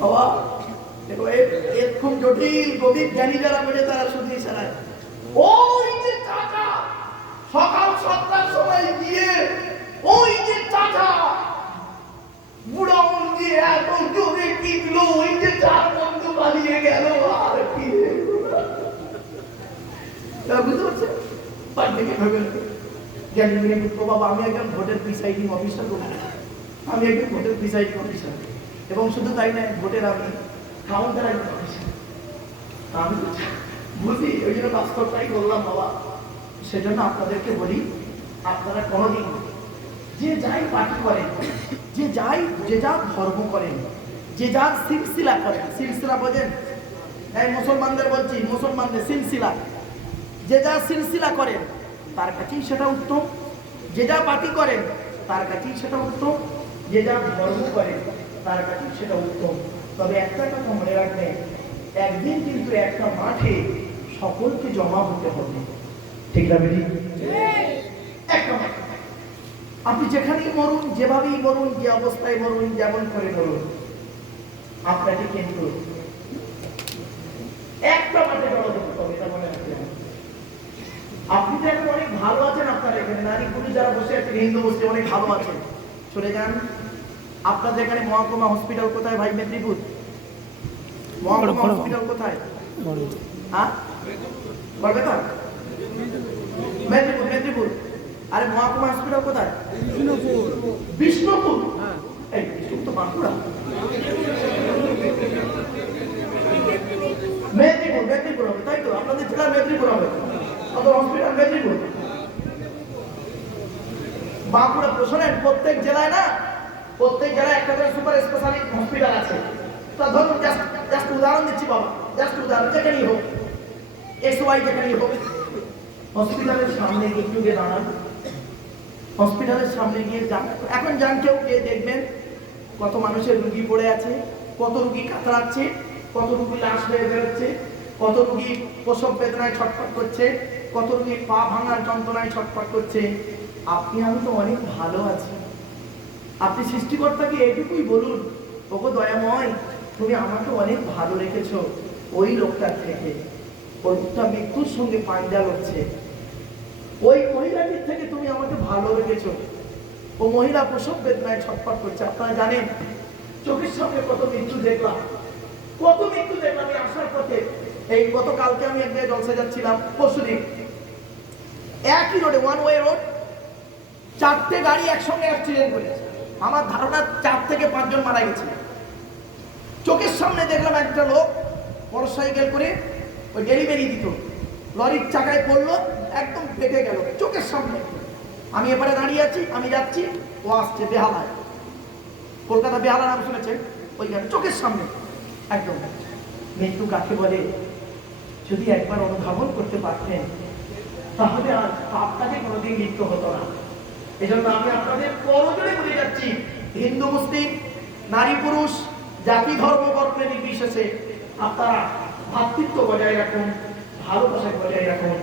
বাবা দেখো এর খুব জটিল গভীর জ্ঞানী যারা বলে তারা শুধু ইশারায় ওই যে চাচা সকাল 7টার সময় গিয়ে ওই যে চাচা বুড়ো মন দিয়ে এত জোরে টিকলো ওই যে 4 বন্ধু পালিয়ে গেল আর কি বুঝতে পারছেন পাল্টে ভেবে জ্ঞানী মিলে বাবা আমি একজন ভোটের প্রিসাইডিং অফিসার আমি একজন ভোটের প্রিসাইডিং অফিসার এবং শুধু তাই না ভোটের আমি কাউন্টার একজন অফিসার আমি বুঝি ওই জন্য বাস্তবটাই বললাম বাবা সেজন্য আপনাদেরকে বলি আপনারা কোনোদিন যে যাই পার্টি করেন যে যাই যে যা ধর্ম করেন যে যার সিলসিলা করেন সিলসিলা বোঝেন এই মুসলমানদের বলছি মুসলমানদের সিলসিলা যে যা সিলসিলা করেন তার কাছেই সেটা উত্তম যে যা পার্টি করেন তার কাছেই সেটা উত্তম যে যা ধর্ম করেন তার কাছেই সেটা উত্তম তবে একটা কথা মনে রাখবেন একদিন কিন্তু একটা মাঠে সকলকে জমা হতে হবে ঠিক না বেটি একটা মাঠে আপনি যেখানেই মরুন যেভাবেই মরুন যে অবস্থায় মরুন যেমন করে মরুন আপনাকে কিন্তু একটা মাঠে জমা হতে হবে এটা মনে রাখবেন আপনি তো এখন অনেক ভালো আছেন আপনারা এখানে নারী পুরুষ যারা বসে আছেন হিন্দু মুসলিম অনেক ভালো আছেন চলে যান আপনাদের এখানে মহকুমা হসপিটাল কোথায় ভাই মেদিনীপুর মহকুমা হসপিটাল কোথায় হ্যাঁ বলবে তো মেদিনীপুর মেদিনীপুর আরে মহকুমা হসপিটাল কোথায় বিষ্ণুপুর এই বিষ্ণুপুর তো বাঁকুড়া মেদিনীপুর মেদিনীপুর হবে তাই তো আপনাদের জেলা মেদিনীপুর হবে হসপিটাল মেদিনীপুর বাঁকুড়া শোনেন প্রত্যেক জেলায় একটা করে সুপার স্পেশালিস্ট হসপিটাল আছে তা ধরুন জাস্ট উদাহরণ দিচ্ছি বাবা জাস্ট উদাহরণ যেখানেই হোক এসওয়াই যেখানেই হোক হসপিটালের সামনে একটু গিয়ে দাঁড়ান হসপিটালের সামনে গিয়ে যান এখন যান কেউ গিয়ে দেখবেন কত মানুষের রুগী পড়ে আছে কত রুগী কাতরাচ্ছে কত রুগী লাশ হয়ে বেরোচ্ছে কত রুগী প্রসব বেদনায় ছটফট করছে কত রুগী পা ভাঙার যন্ত্রণায় ছটফট করছে আপনি আমি তো অনেক ভালো আছি আপনি সৃষ্টিকর্তাকে এটুকুই বলুন ওগো দয়াময় তুমি আমাকে অনেক ভালো রেখেছো ওই লোকটার থেকে ওই লোকটা মৃত্যুর সঙ্গে পাঞ্জা লড়ছে ওই মহিলাটির থেকে তুমি আমাকে ভালো রেখেছো ও মহিলা প্রসব বেদনায় ছটফট করছে আপনারা জানেন চোখের সামনে কত মৃত্যু দেখলাম আমি আসার পথে এই গতকালকে আমি এক জায়গায় জলসা যাচ্ছিলাম পরশুদিন একই রোডে ওয়ান ওয়ে রোড 4টে গাড়ি একসঙ্গে অ্যাক্সিডেন্ট করেছে আমার ধারণা 4 থেকে 5 জন মারা গেছে চোখের সামনে দেখলাম একটা লোক মোটরসাইকেল করে ওই ডেলিভারি দিত লরির চাকায় পড়লো একদম পেটে গেল চোখের সামনে আমি এবারে দাঁড়িয়ে আছি আমি যাচ্ছি ও আসছে বেহালায় কলকাতা বেহালা নাম শুনেছেন ওইখানে চোখের সামনে একদম মৃত্যু কাকে বলে যদি একবার অনুধাবন করতে পারতেন তাহলে আর আপনাকে কোনোদিন লিপ্ত হতো না এজন্য আমি আপনাদের করজোড়ে বলে যাচ্ছি হিন্দু মুসলিম নারী পুরুষ জাতি ধর্ম বর্ণ নির্বিশেষে আপনারা ভ্রাতৃত্ব বজায় রাখুন ভালোবাসা বজায় রাখুন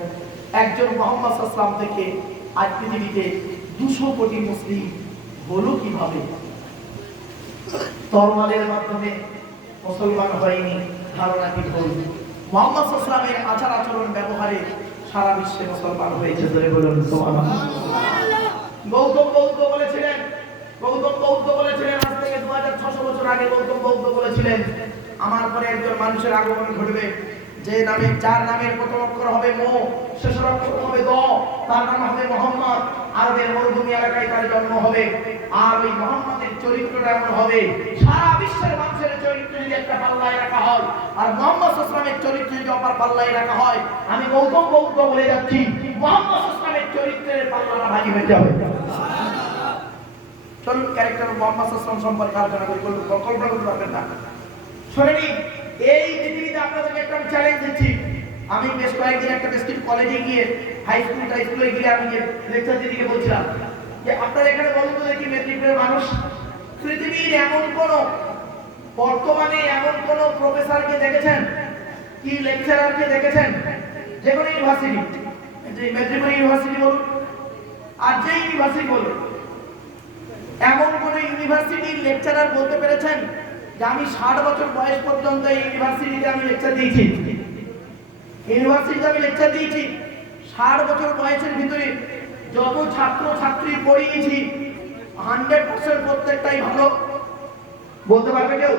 একজন মুহাম্মদ সাল্লাল্লাহু আলাইহি ওয়াসাল্লাম থেকে আজ পৃথিবীতে 200 কোটি মুসলিম হলো কিভাবে তরবারের মাধ্যমে মুসলমান হয়নি ধারণাটি ভুল মুহাম্মদ সাল্লাল্লাহু আলাইহি ওয়াসাল্লামের আচার আচরণ ব্যবহারে সারা বিশ্বে মুসলমান হয়েছে ধরে বলুন সুবহানাল্লাহ গৌতম বৌদ্ধ বলেছিলেন আজ থেকে 2600 বছর আগে গৌতম বৌদ্ধ বলেছিলেন আমার পরে একজন মানুষের আগমন ঘটবে যে নামে যার নামের প্রথম অক্ষর হবে মো শেষের অক্ষর হবে দ তার নাম হবে মুহাম্মদ আরবের মরুভূমি এলাকায় তার জন্ম হবে আর ওই মুহাম্মদের চরিত্রটা এমন হবে সারা বিশ্বের মানুষের চরিত্র যদি একটা পাল্লায় রাখা হয় আর মুহাম্মদ সাল্লাল্লাহু আলাইহি ওয়াসাল্লামের চরিত্র যদি অপর পাল্লায় রাখা হয় আমি গৌতম বৌদ্ধ বলে যাচ্ছি মুহাম্মদ সাল্লাল্লাহু আলাইহি ওয়াসাল্লামের চরিত্রের পাল্লাটা ভারী হয়ে যাবে চলুন ক্যারেক্টার মুহাম্মদ সাল্লাল্লাহু আলাইহি ওয়াসাল্লাম সম্পর্কে আলোচনা করি কল্পনা করতে পারবেন না শুনেনি এই পৃথিবীতে আপনাদেরকে একটা চ্যালেঞ্জ দিচ্ছি আমি বেশ কয়েকদিন একটা বেস্ট কলেজে গিয়ে হাই স্কুলে গিয়ে আমি যে লেকচার দিদিকে বলছিলাম যে আপনারা এখানে বলুন তো দেখি মেদিনীপুরের মানুষ পৃথিবীর এমন কোন বর্তমানে এমন কোন প্রফেসরকে দেখেছেন কি লেকচারারকে দেখেছেন যে কোনো ইউনিভার্সিটি মেদিনীপুর ইউনিভার্সিটি বলুন আর যে ইউনিভার্সিটি বলুন এমন ইউনিভার্সিটির লেকচারার বলতে পেরেছেন যে আমি 60 বছর বয়স পর্যন্ত এই ইউনিভার্সিটিতে আমি লেকচার দিয়েছি, ইউনিভার্সিটিতে আমি লেকচার দিয়েছি, 60 বছর বয়সের ভিতরে যত ছাত্র ছাত্রী পড়িয়েছি 100% প্রত্যেকটাই ভালো? বলতে পারবে কেউ?